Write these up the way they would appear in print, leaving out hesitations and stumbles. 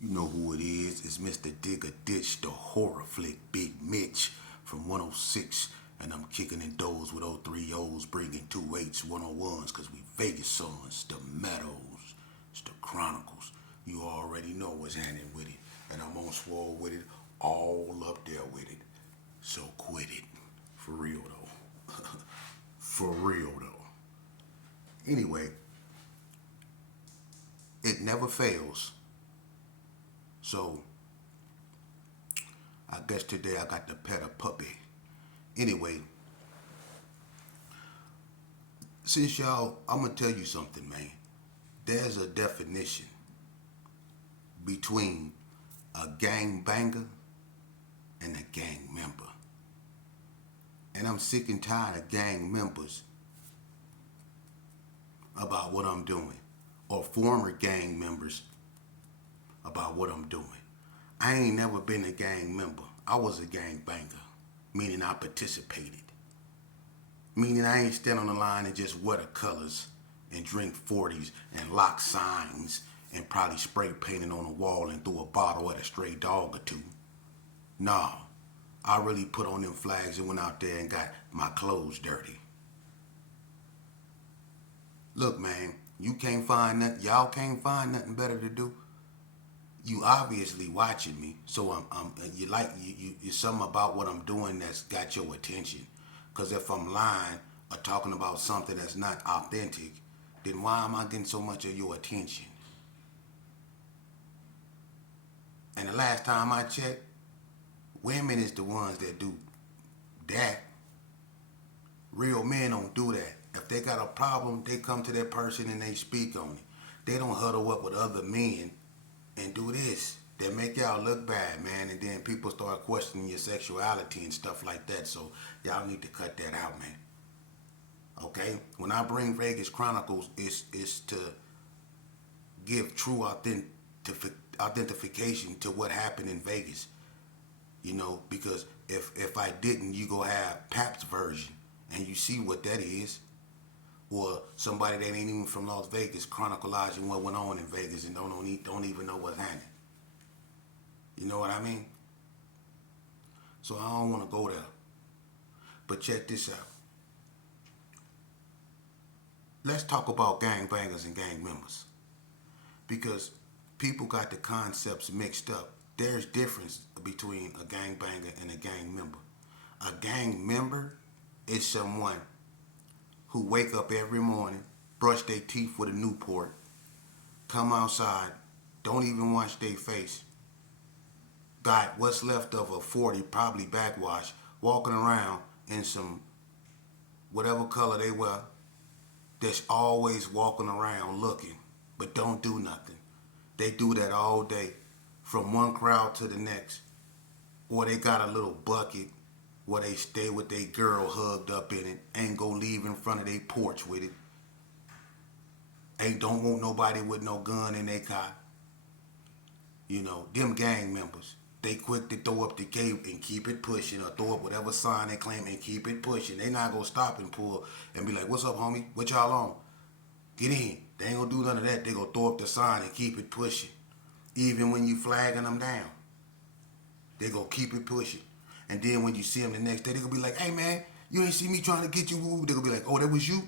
You know who it is. It's Mr. Digger Ditch, the horror flick Big Mitch from 106. And I'm kicking in doors with 03 O's, bringing 28s, 101s, because we Vegas sons, the Meadows, it's the Chronicles. You already know what's happening with it. And I'm on swole with it, all up there with it. So quit it. For real, though. For real, though. Anyway, it never fails. So, I guess today I got to pet a puppy. Anyway, since y'all, I'm going to tell you something, man. There's a definition between a gang banger and a gang member. And I'm sick and tired of gang members about what I'm doing, or former gang members about what I'm doing. I ain't never been a gang member. I was a gang banger, meaning I participated. Meaning I ain't stand on the line and just wear the colors and drink 40s and lock signs and probably spray painted on the wall and threw a bottle at a stray dog or two. Nah, I really put on them flags and went out there and got my clothes dirty. Look, man, you can't find nothing, y'all can't find nothing better to do. You obviously watching me, so you something about what I'm doing that's got your attention. Cause if I'm lying or talking about something that's not authentic, then why am I getting so much of your attention? And the last time I checked, women is the ones that do that. Real men don't do that. If they got a problem, they come to that person and they speak on it. They don't huddle up with other men and do this. That make y'all look bad, man, and then people start questioning your sexuality and stuff like that. So y'all need to cut that out, man. Okay? When I bring Vegas Chronicles, it's to give true identification to what happened in Vegas. You know, because if I didn't, you go have Pap's version, and you see what that is. Or somebody that ain't even from Las Vegas chronicalizing what went on in Vegas and don't even know what's happening. You know what I mean? So I don't want to go there. But check this out. Let's talk about gang bangers and gang members. Because people got the concepts mixed up. There's difference between a gang banger and a gang member. A gang member is someone who wake up every morning, brush their teeth with a Newport, come outside, don't even wash their face, got what's left of a 40, probably backwash, walking around in some whatever color they wear, that's always walking around looking, but don't do nothing. They do that all day, from one crowd to the next. Or they got a little bucket where they stay with their girl hugged up in it, ain't gonna leave in front of their porch with it. Don't want nobody with no gun in their car. You know, them gang members, they quick to throw up the cape and keep it pushing, or throw up whatever sign they claim and keep it pushing. They not gonna stop and pull and be like, what's up, homie? What y'all on? Get in. They ain't gonna do none of that. They gonna throw up the sign and keep it pushing. Even when you flagging them down, they gonna keep it pushing. And then when you see them the next day, they gonna be like, hey man, you ain't see me trying to get you. They gonna be like, oh, that was you?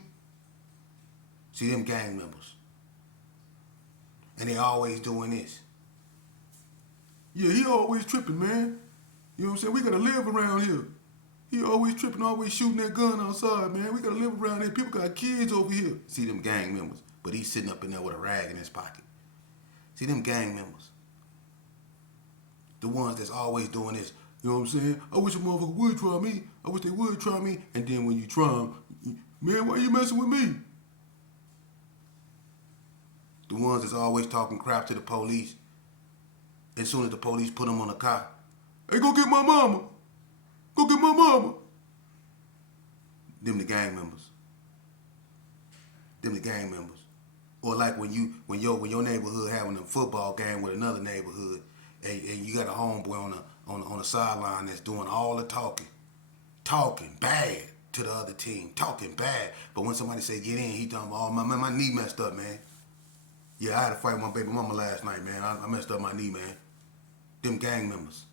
See them gang members. And they always doing this. Yeah, he always tripping, man. You know what I'm saying? We gotta live around here. He always tripping, always shooting that gun outside, man. We gotta live around here. People got kids over here. See them gang members. But he's sitting up in there with a rag in his pocket. See them gang members. The ones that's always doing this. You know what I'm saying? I wish a motherfucker would try me. I wish they would try me. And then when you try them, man, why you messing with me? The ones that's always talking crap to the police. As soon as the police put them on the car, hey, go get my mama. Go get my mama. Them the gang members. Them the gang members. Or like when your neighborhood having a football game with another neighborhood, and you got a homeboy on the sideline that's doing all the talking bad to the other team, talking bad. But when somebody say get in, he talking, oh my knee messed up, man. Yeah, I had to fight my baby mama last night, man. I messed up my knee, man. Them gang members,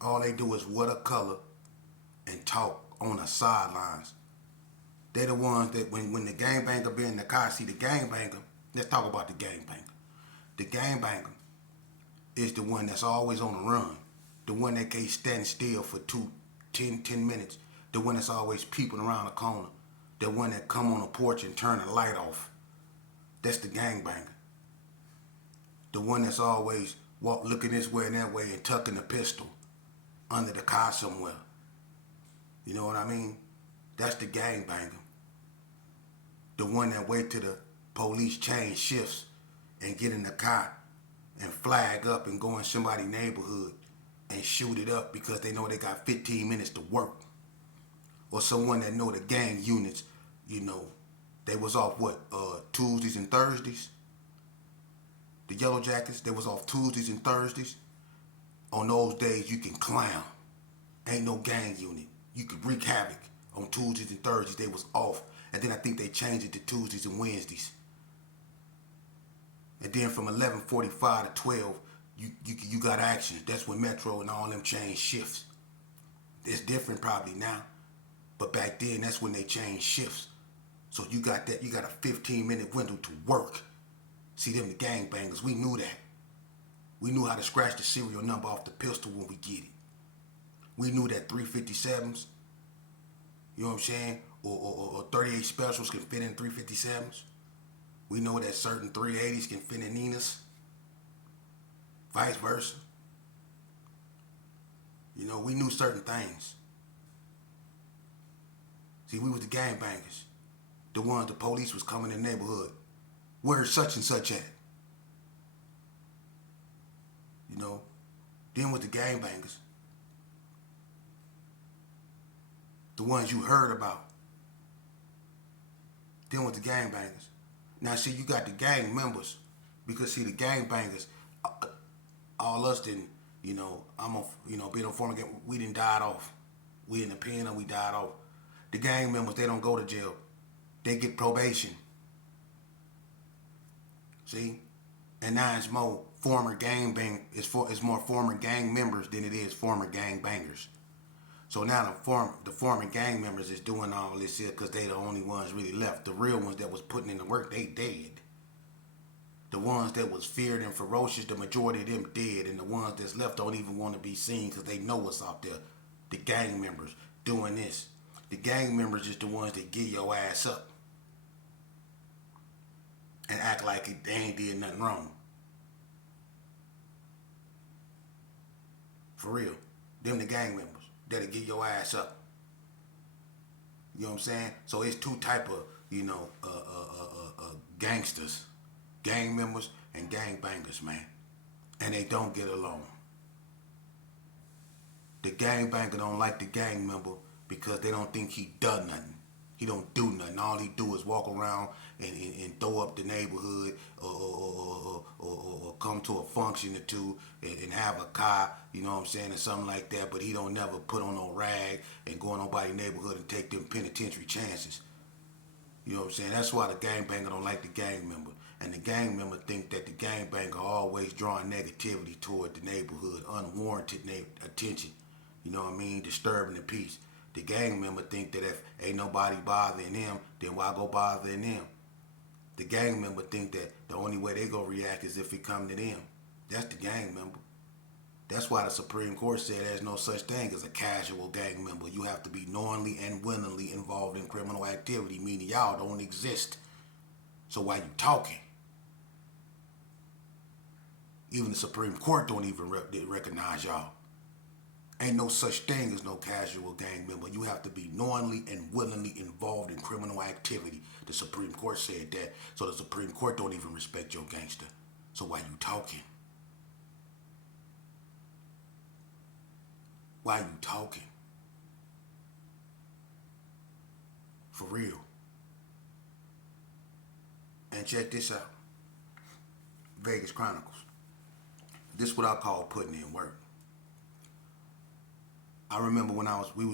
all they do is wear a color and talk on the sidelines. They're the ones that when the gangbanger be in the car, see the gangbanger, let's talk about the gangbanger. The gangbanger is the one that's always on the run. The one that can't stand still for 10 minutes. The one that's always peeping around the corner. The one that come on the porch and turn the light off. That's the gangbanger. The one that's always looking this way and that way and tucking the pistol under the car somewhere. You know what I mean? That's the gangbanger. The one that wait till the police change shifts and get in the car and flag up and go in somebody's neighborhood and shoot it up because they know they got 15 minutes to work. Or someone that know the gang units, they was off Tuesdays and Thursdays. The Yellow Jackets, they was off Tuesdays and Thursdays. On those days, you can clown. Ain't no gang unit. You could wreak havoc. On Tuesdays and Thursdays, they was off. And then I think they changed it to Tuesdays and Wednesdays. And then from 11:45 to 12, you got action. That's when Metro and all them changed shifts. It's different probably now. But back then, that's when they changed shifts. So you got that. You got a 15-minute window to work. See, them the gangbangers. We knew that. We knew how to scratch the serial number off the pistol when we get it. We knew that 357s, you know what I'm saying, or 38 specials can fit in 357s. We know that certain 380s can fit in Ninas. Vice versa. We knew certain things. See, we was the gangbangers. The ones the police was coming in the neighborhood. Where's such and such at? Then with the gangbangers. The ones you heard about. Then with the gangbangers. Now see, you got the gang members. Because see, the gangbangers, all us didn't, being a former gang, we didn't died off. We in the pen and we died off. The gang members, they don't go to jail. They get probation. See? And now it's more former it's more former gang members than it is former gang bangers. So now the former gang members is doing all this here because they the only ones really left. The real ones that was putting in the work, they dead. The ones that was feared and ferocious, the majority of them dead. And the ones that's left don't even want to be seen because they know what's out there. The gang members doing this. The gang members is the ones that get your ass up and act like they ain't did nothing wrong. For real. Them the gang members that'll get your ass up. You know what I'm saying? So it's two type of, gangsters. Gang members and gang bangers, man. And they don't get along. The gang banger don't like the gang member because they don't think he done nothing. He don't do nothing. All he do is walk around and throw up the neighborhood or come to a function or two and have a car, you know what I'm saying, or something like that. But he don't never put on no rag and go in nobody's neighborhood and take them penitentiary chances. You know what I'm saying? That's why the gangbanger don't like the gang member. And the gang member think that the gangbanger always drawing negativity toward the neighborhood, unwarranted attention. You know what I mean? Disturbing the peace. The gang member think that if ain't nobody bothering them, then why go bothering them? The gang member think that the only way they gonna react is if it come to them. That's the gang member. That's why the Supreme Court said there's no such thing as a casual gang member. You have to be knowingly and willingly involved in criminal activity, meaning y'all don't exist. So why you talking? Even the Supreme Court don't even recognize y'all. Ain't no such thing as no casual gang member. You have to be knowingly and willingly involved in criminal activity. The Supreme Court said that. So the Supreme Court don't even respect your gangster. So why you talking? Why you talking? For real. And check this out. Vegas Chronicles. This is what I call putting in work. I remember when I was when we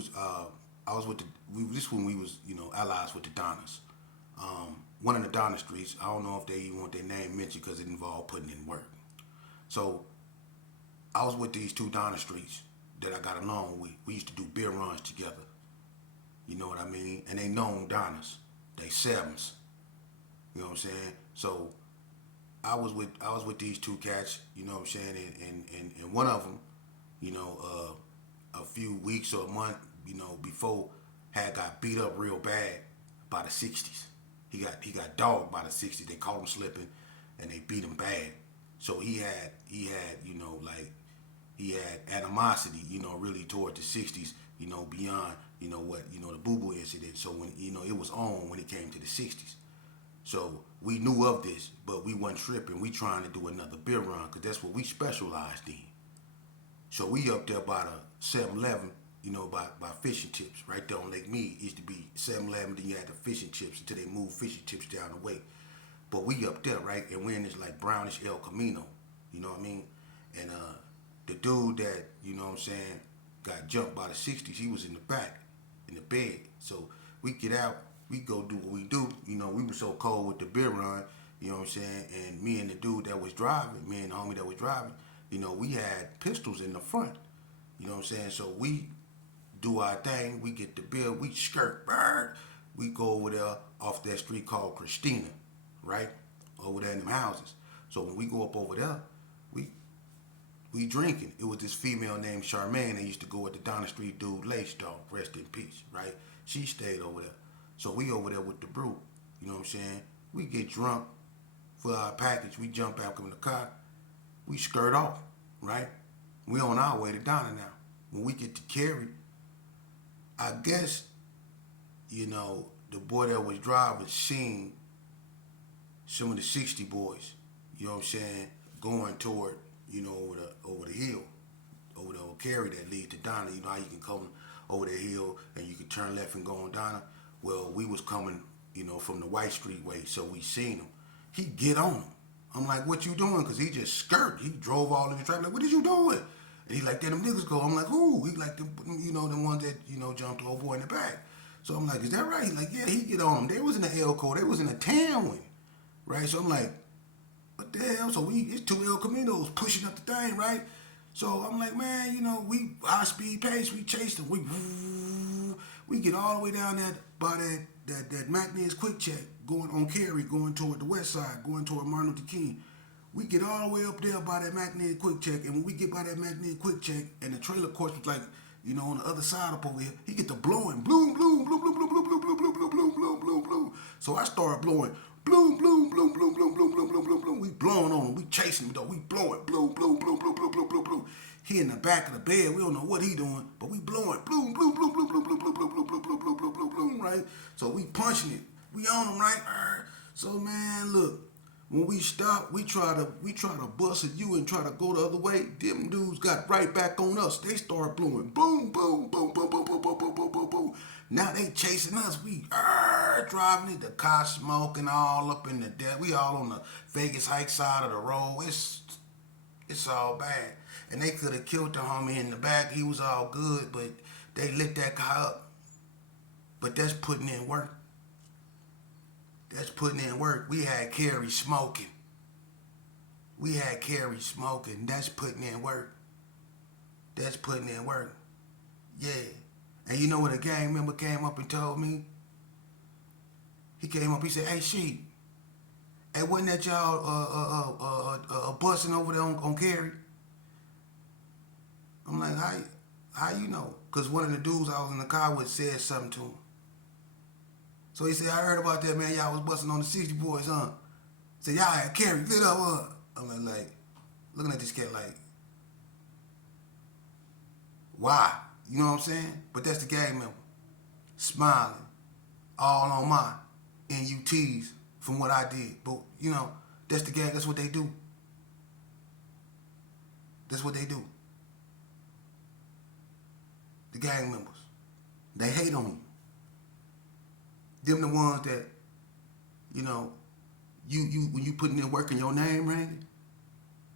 was, allies with the Donnas. one of the Donner Streets. I don't know if they even want their name mentioned because it involved putting in work. So I was with these two Donner Streets that I got along with. We used to do beer runs together. You know what I mean? And they known Donners. They sevens. You know what I'm saying? So I was with these two cats, you know what I'm saying, and one of them, you know, a few weeks or a month, you know, before had got beat up real bad by the 60s. He got dogged by the 60s. They caught him slipping and they beat him bad. So he had you know, like he had animosity, you know, really toward the 60s, you know, beyond, you know, what, you know, the Boo Boo incident. So when, you know, it was on when it came to the 60s. So we knew of this, but we wasn't tripping. We trying to do another beer run because that's what we specialized in. So we up there by the 7-Eleven, you know, by fishing tips, right there on Lake Mead. It used to be 7-Eleven, then you had the fishing tips until they moved fishing tips down the way. But we up there, right, and we're in this like brownish El Camino, you know what I mean? And the dude that, you know what I'm saying, got jumped by the 60s, he was in the back, in the bed. So we get out, we go do what we do. You know, we were so cold with the beer run, you know what I'm saying? And me and the dude that was driving, me and the homie that was driving, you know, we had pistols in the front. You know what I'm saying? So we do our thing, we get the beer, we skirt, bird. We go over there off that street called Christina, right? Over there in them houses. So when we go up over there, we drinking. It was this female named Charmaine that used to go with the Donner Street dude, Lace Dog, rest in peace, right? She stayed over there. So we over there with the brew, you know what I'm saying? We get drunk for our package. We jump back in the car. We skirt off, right? We on our way to Donner now. When we get to Cary, I guess, you know, the boy that was driving seen some of the 60 boys, you know what I'm saying, going toward, you know, over the hill, over the old Cary that leads to Donner. You know how you can come over the hill and you can turn left and go on Donner? Well, we was coming, you know, from the White Street way, so we seen him. He get on him. I'm like, what you doing? Because he just skirt. He drove all in the traffic. Like, what is you doing? And he like, there them niggas go. I'm like, who? He like, you know, the ones that, you know, jumped the old boy in the back. So I'm like, is that right? He like, yeah, he get on him. They was in the Elko. They was in a town one, right? So I'm like, what the hell? So it's two El Caminos pushing up the thing, right? So I'm like, man, you know, we high speed pace, we chased them. We get all the way down there by that McNair's Quick Check going on Cary, going toward the west side, going toward Martin Luther King. We get all the way up there by that McNair's Quick Check, and when we get by that McNair's Quick Check, and the trailer course was like, you know, on the other side up over here, he get to blowing, bloom, bloom, bloom, bloom, bloom, bloom, bloom, bloom, bloom, bloom, bloom, bloom, bloom, bloom. So I start blowing, bloom, bloom, bloom, bloom, bloom, bloom, bloom, bloom, bloom, bloom. We blowing on him, we chasing him though, we blowing, bloom, bloom, bloom, bloom, bloom, bloom, bloom, bloom. He in the back of the bed, we don't know what he doing, but we blowing, bloom, bloom, bloom, bloom, bloom, bloom, bloom, bloom, bloom, bloom, bloom, bloom, bloom, bloom, bloom, right? So we punching it, we on him, right? So man, look. When we stop, we try to bust at you and try to go the other way. Them dudes got right back on us. They start blowing, boom, boom, boom, boom, boom, boom, boom, boom, boom, boom, boom. Now they chasing us. We driving it, the car smoking all up in the dead. We all on the Vegas Heights side of the road. It's all bad. And they could have killed the homie in the back. He was all good, but they lit that car up. But that's putting in work. That's putting in work. We had Cary smoking. That's putting in work. That's putting in work. Yeah. And you know what a gang member came up and told me? He came up, he said, hey, Sheep, hey, wasn't that y'all busting over there on Cary? I'm like, how you know? Because one of the dudes I was in the car with said something to him. So he said, I heard about that, man. Y'all was busting on the 60 boys, huh? Said, y'all had Cary lit up, huh? I'm like, looking at this cat like, why? You know what I'm saying? But that's the gang member. Smiling. All on my NUTs from what I did. But, you know, that's the gang. That's what they do. That's what they do. The gang members. They hate on you. Them the ones that, you know, you when you putting in work in your name, Randy,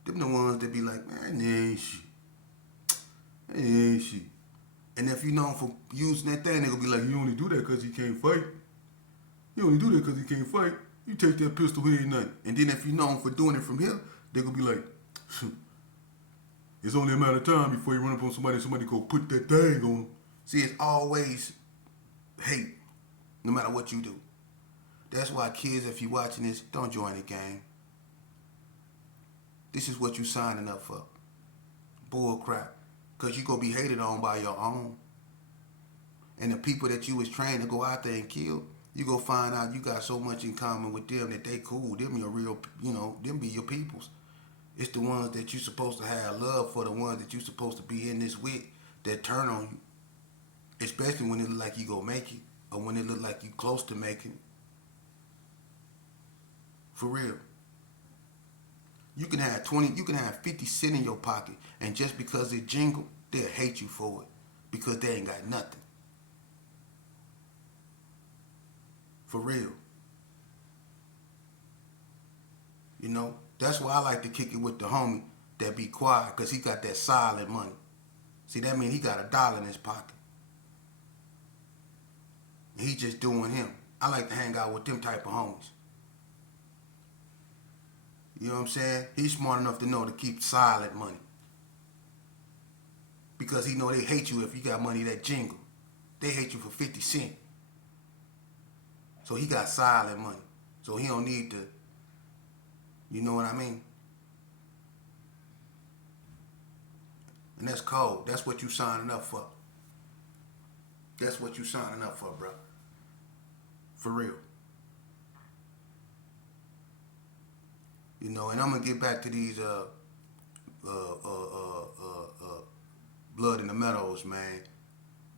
them the ones that be like, man, that ain't shit. That ain't shit. And if you know him for using that thing, they gonna be like, you only do that because he can't fight. You only do that because he can't fight. You take that pistol, he ain't nothing. And then if you know him for doing it from here, they gonna be like, it's only a matter of time before you run up on somebody go put that thing on him. See, it's always hate, no matter what you do. That's why kids, if you watching this, don't join the gang. This is what you signing up for. Bull crap. Because you gonna be hated on by your own. And the people that you was trained to go out there and kill, you go find out you got so much in common with them that they cool. Them your real, them be your peoples. It's the ones that you supposed to have love for, the ones that you supposed to be in this with, that turn on you. Especially when it look like you gonna make it, or when it look like you close to making it. For real. You can have 50 cents in your pocket, and just because it jingle, they'll hate you for it. Because they ain't got nothing. For real. That's why I like to kick it with the homie that be quiet, because he got that silent money. See, that means he got $1 in his pocket. He just doing him. I like to hang out with them type of homies. You know what I'm saying? He's smart enough to know to keep silent money. Because he know they hate you if you got money that jingle. They hate you for 50 cents. So he got silent money. So he don't need to, you know what I mean? And that's cold. That's what you signing up for. That's what you signing up for, bro. For real. And I'm gonna get back to these blood in the meadows, man.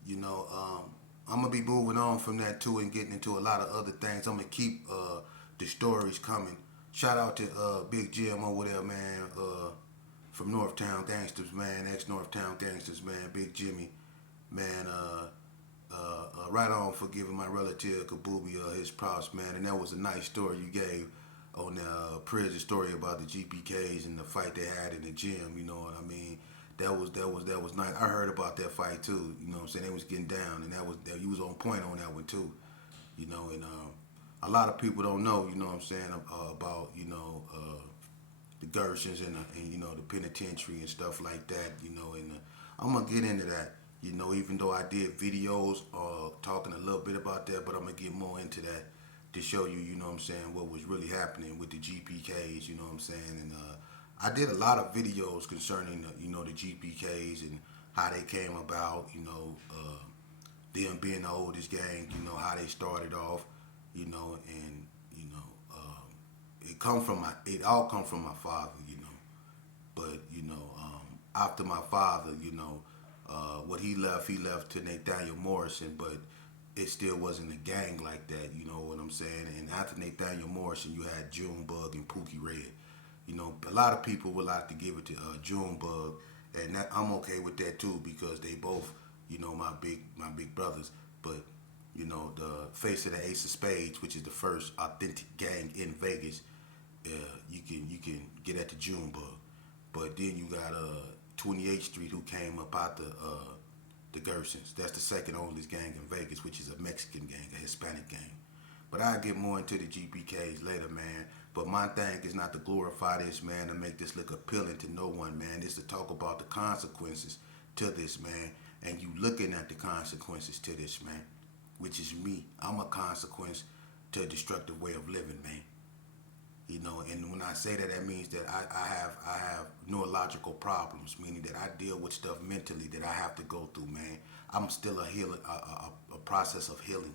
I'm gonna be moving on from that too and getting into a lot of other things. I'm gonna keep the stories coming. Shout out to Big Jim over there, man, from Northtown Gangsters, man, ex-Northtown Gangsters, man, Big Jimmy, man, right on for giving my relative Kabubi his props, man. And that was a nice story you gave on the prison story about the GPKs and the fight they had in the gym. You know what I mean? That was nice. I heard about that fight too. You know what I'm saying? They was getting down, and you was on point on that one too. And a lot of people don't know. You know what I'm saying about the Gersons and the penitentiary and stuff like that. And I'm gonna get into that. Even though I did videos talking a little bit about that, but I'm gonna get more into that to show you, you know what I'm saying, what was really happening with the GPKs, you know what I'm saying. And I did a lot of videos concerning, the GPKs and how they came about, them being the oldest gang, how they started off, and it all come from my father, but, after my father, what he left to Nathaniel Morrison, but it still wasn't a gang like that, you know what I'm saying? And after Nathaniel Morrison, you had Junebug and Pookie Red. A lot of people would like to give it to Junebug, and I'm okay with that too, because they both, my big brothers. But the face of the Ace of Spades, which is the first authentic gang in Vegas, you can get at the Junebug. But then you got 28th Street, who came up out the Gersons. That's the second oldest gang in Vegas, which is a Mexican gang, a Hispanic gang. But I'll get more into the GPKs later, man. But my thing is not to glorify this, man, to make this look appealing to no one, man. It's to talk about the consequences to this, man. And you looking at the consequences to this, man, which is me. I'm a consequence to a destructive way of living, man. And when I say that, that means that I have neurological problems, meaning that I deal with stuff mentally that I have to go through, man. I'm still a process of healing.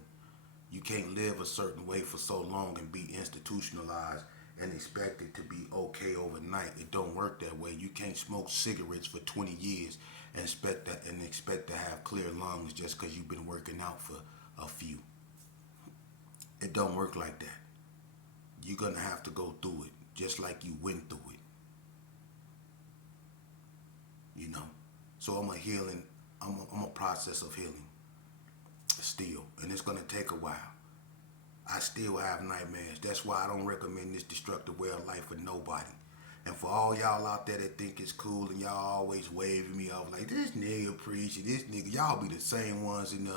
You can't live a certain way for so long and be institutionalized and expect it to be okay overnight. It don't work that way. You can't smoke cigarettes for 20 years and expect to have clear lungs just because you've been working out for a few. It don't work like that. You're going to have to go through it just like you went through it. So I'm a process of healing still, and it's going to take a while. I still have nightmares. That's why I don't recommend this destructive way of life for nobody. And for all y'all out there that think it's cool and y'all always waving me off like this nigga preaching, this nigga. Y'all be the same ones in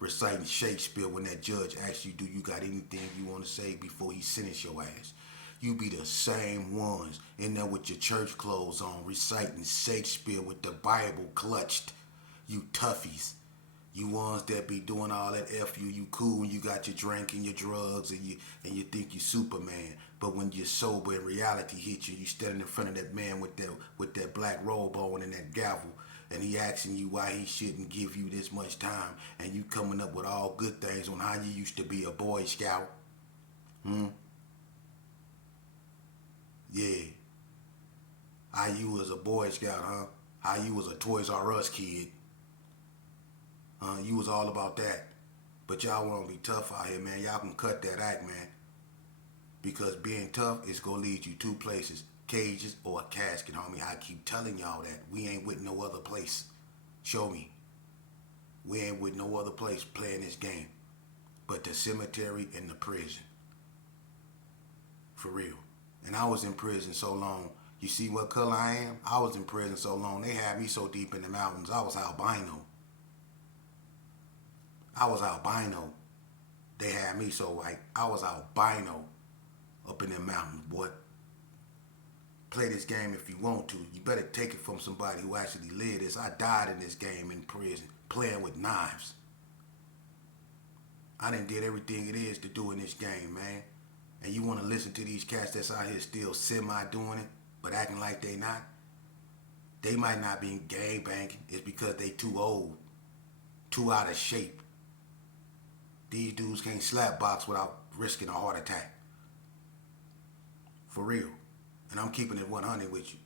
reciting Shakespeare when that judge asks you, do you got anything you want to say before he sentence your ass? You be the same ones in there with your church clothes on, reciting Shakespeare with the Bible clutched. You toughies. You ones that be doing all that you cool when you got your drink and your drugs and you think you Superman. But when you're sober and reality hits you, you standing in front of that man with that black robe on and that gavel, and he asking you why he shouldn't give you this much time, and you coming up with all good things on how you used to be a Boy Scout. Yeah. How you was a Boy Scout, huh? How you was a Toys R Us kid. You was all about that. But y'all want to be tough out here, man. Y'all can cut that act, man. Because being tough is going to lead you two places. Cages or a casket, homie. I keep telling y'all that. We ain't with no other place. Show me. We ain't with no other place playing this game. But the cemetery and the prison. For real. And I was in prison so long. You see what color I am? I was in prison so long. They had me so deep in the mountains. I was albino. They had me so like I was albino up in the mountains, boy. Play this game if you want to. You better take it from somebody who actually lived this. I died in this game in prison, playing with knives. I done did everything it is to do in this game, man. And you want to listen to these cats that's out here still semi-doing it, but acting like they not? They might not be gang banging. It's because they too old, too out of shape. These dudes can't slap box without risking a heart attack. For real. And I'm keeping it 100 with you.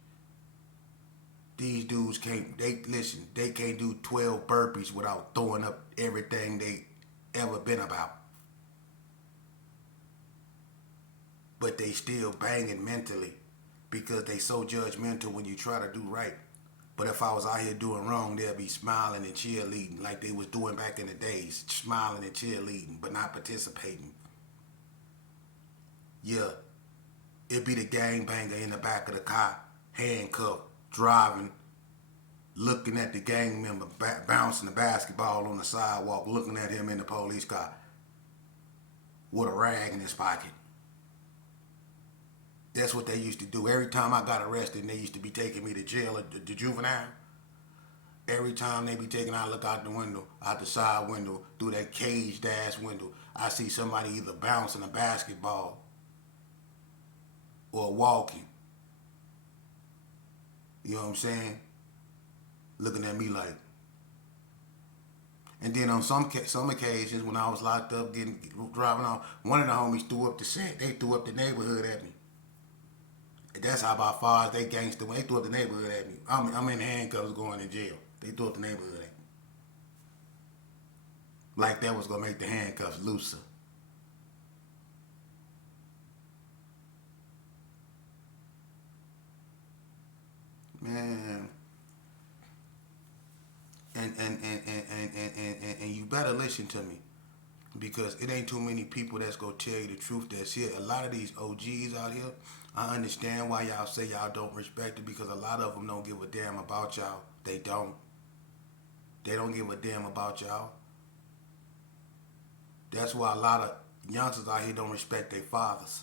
These dudes can't do 12 burpees without throwing up everything they ever been about. But they still banging mentally because they so judgmental when you try to do right. But if I was out here doing wrong, they'll be smiling and cheerleading like they was doing back in the days. Smiling and cheerleading, but not participating. Yeah. It'd be the gangbanger in the back of the car, handcuffed, driving, looking at the gang member, bouncing the basketball on the sidewalk, looking at him in the police car with a rag in his pocket. That's what they used to do. Every time I got arrested and they used to be taking me to jail or the juvenile, every time they be taking, I look out the window, out the side window, through that caged ass window, I see somebody either bouncing a basketball or walking. You know what I'm saying? Looking at me like. And then on some occasions when I was locked up driving off, one of the homies threw up the set. They threw up the neighborhood at me. That's how about far as they gangster. When they threw up the neighborhood at me, I'm in handcuffs going to jail. They threw up the neighborhood at me. Like that was gonna make the handcuffs looser. Man. And you better listen to me. Because it ain't too many people that's gonna tell you the truth that's here. A lot of these OGs out here, I understand why y'all say y'all don't respect it, because a lot of them don't give a damn about y'all. They don't. They don't give a damn about y'all. That's why a lot of youngsters out here don't respect their fathers.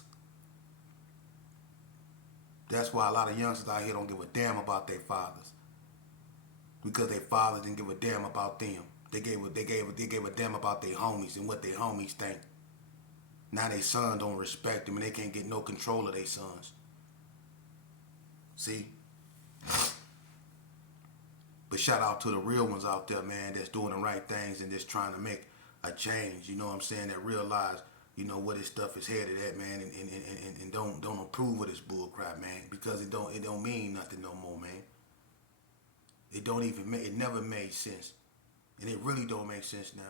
That's why a lot of youngsters out here don't give a damn about their fathers. Because their fathers didn't give a damn about them. They gave a damn about their homies and what their homies think. Now their sons don't respect them and they can't get no control of their sons. See? But shout out to the real ones out there, man, that's doing the right things and just trying to make a change. You know what I'm saying? That realize, you know, where this stuff is headed at, man, and don't approve of this bull crap, man, because it don't mean nothing no more, man. It never made sense. And it really don't make sense now.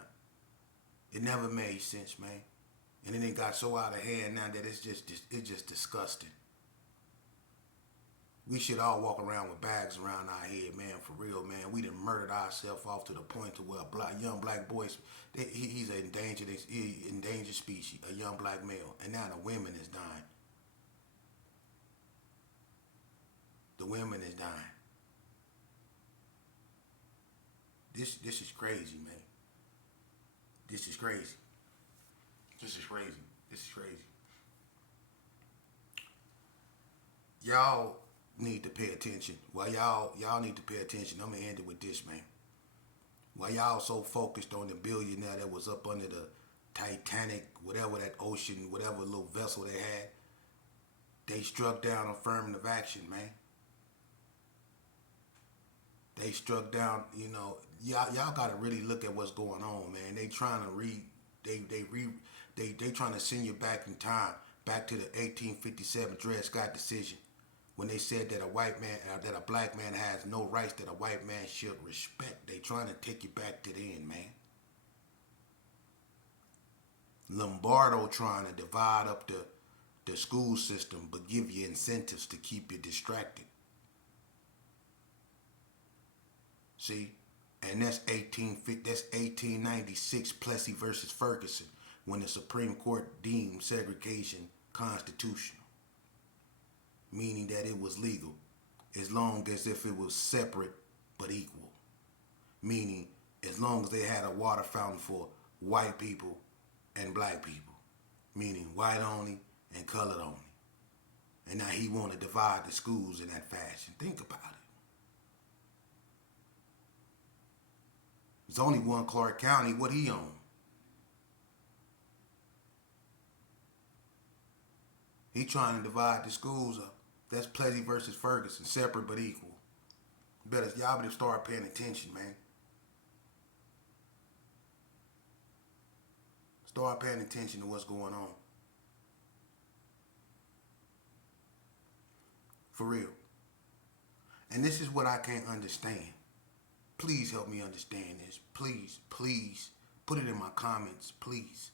It never made sense, man. And then it got so out of hand now that it's just disgusting. We should all walk around with bags around our head, man, for real, man. We done murdered ourselves off to the point to where young black boys, he's an endangered species, a young black male. And now the women is dying. The women is dying. this is crazy, man. This is crazy. This is crazy. This is crazy. Y'all need to pay attention. While y'all need to pay attention, I'm gonna end it with this, man. While y'all so focused on the billionaire that was up under the Titanic, whatever that ocean, whatever little vessel they had, they struck down affirmative action, man. They struck down, y'all gotta really look at what's going on, man. They trying to they trying to send you back in time, back to the 1857 Dred Scott decision, when they said that that a black man has no rights that a white man should respect. They trying to take you back to the end, man. Lombardo trying to divide up the school system, but give you incentives to keep you distracted. See, and that's 1896 Plessy versus Ferguson, when the Supreme Court deemed segregation constitutional, meaning that it was legal as long as if it was separate but equal, meaning as long as they had a water fountain for white people and black people, meaning white only and colored only. And now he want to divide the schools in that fashion. Think about it. There's only one Clark County. What he own? He trying to divide the schools up. That's Plessy versus Ferguson, separate but equal. Y'all better start paying attention, man. Start paying attention to what's going on. For real. And this is what I can't understand. Please help me understand this. Please, please, put it in my comments, please.